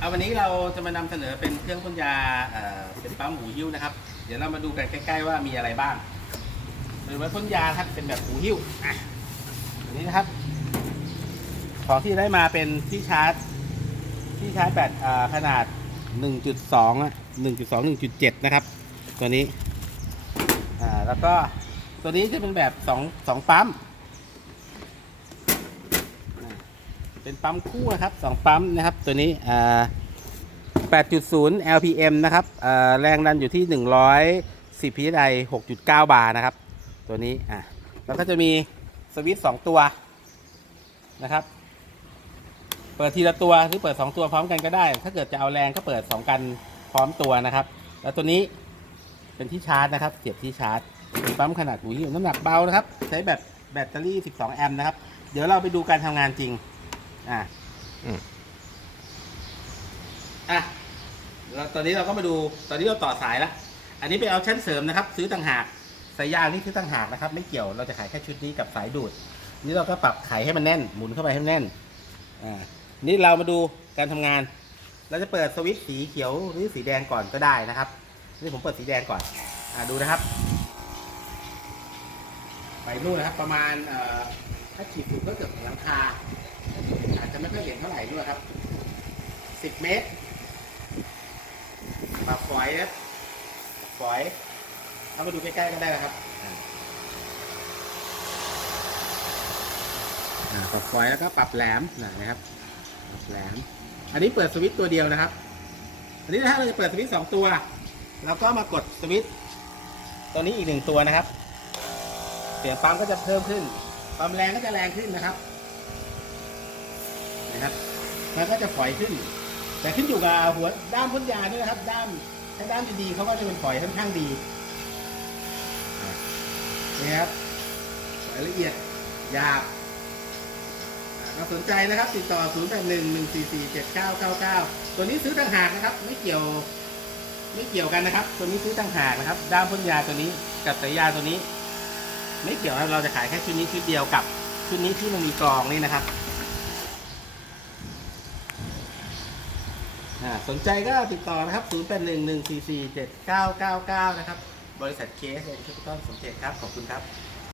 เอาวันนี้เราจะมานำเสนอเป็นเครื่องพ่นยาเอ่อเป็นปั๊มหูหิ้วนะครับ เดี๋ยวเรามาดูกันใกล้ ๆ ว่ามีอะไรบ้างเป็นไว้พ่นยาครับเป็นแบบหูหิ้วอะอันนี้นะครับ ของที่ได้มาเป็นที่ชาร์จ ที่ชาร์จแบตอ่าขนาด 1.2อะ1.2 1.7 นะครับ ตัวนี้อ่าแล้วก็ตัวนี้จะเป็นแบบ2 2ปั๊ม เป็นปั๊มคู่นะครับสองปั๊มนะครับ ตัวนี้อ่า8.0 LPM นะครับแรงดันอยู่ที่ 110 psi 6.9 บาร์นะครับ ตัวนี้อะแล้วก็จะมีสวิตช์2ตัวนะครับ เปิดทีละตัวหรือเปิด 2 ตัวพร้อมกันก็ได้ ถ้าเกิดจะเอาแรงก็เปิด 2 กันพร้อมตัวนะครับ แล้วตัวนี้เป็นที่ชาร์จนะครับ เสียบที่ชาร์จปั๊มขนาดหูหิ้วน้ำหนักเบานะครับ ใช้แบบแบตเตอรี่ 12 แอมป์นะครับ เดี๋ยวเราไปดูการทำงานจริง อะอืม อะแล้วตอนนี้เราก็มาดูตอนนี้เราต่อสายแล้วอันนี้เป็นออปชั่นเสริมนะครับ ซื้อต่างหากสายยางนี่ซื้อต่างหากนะครับ ไม่เกี่ยวเราจะขายแค่ชุดนี้กับสายดูด นี่เราก็ปรับไขให้มันแน่น หมุนเข้าไปให้มันแน่นอ่านี่เรามาดูการทำงาน เราจะเปิดสวิตช์สีเขียวหรือสีแดงก่อนก็ได้นะครับนี่ผมเปิดสีแดงก่อนอ่าดูนะครับ ไปนู่นนะครับ ประมาณเอ่อถ้าขีดสูงก็เกือบถึงหลังคาอา จจะไม่ค่อยเห็นเท่าไหร่ด้วยครับสิบเมตรปรับฝอยนะปรับฝอยเข้ามาดูใกล้ๆก็ได้นะครับอ่าปรับฝอยแล้วก็ปรับแหลมนะครับปรับแหลม อันนี้เปิดสวิตช์ตัวเดียวนะครับ อันนี้ถ้าเราจะเปิดสวิตช์สองตัวเราก็มากดสวิตช์ตัวนี้อีกหนึ่งตัวนะครับ เสียงปั๊มก็จะเพิ่มขึ้น ความแรงก็จะแรงขึ้นนะครับ นะครับ มันก็จะฝอยขึ้น แต่ขึ้นอยู่กับหัวด้ามพ่นยาด้วยนะครับ ด้ามถ้าด้ามดีๆเขาก็จะเป็นฝอยค่อนข้างดีอะนี่ครับรายละเอียดหยาบอะถ้าสนใจนะครับ ติดต่อ 0 8 1 1 4 4 7 9 9 9 ตัวนี้ซื้อต่างหากนะครับ ไม่เกี่ยวไม่เกี่ยวกันนะครับ ตัวนี้ซื้อต่างหากนะครับ ด้ามพ่นยาตัวนี้กับสายยาตัวนี้ ไม่เกี่ยวครับเราจะขายแค่ชุดนี้ชุดเดียวกับชุดนี้ที่มันมีกรองนี่นะครับ อ่าสนใจก็ติดต่อนะครับ 0 8 1 1 4 4 7 9 9 9 นะครับ บริษัทเคสเอ็นแคปิตอลสมเจตครับ ขอบคุณครับ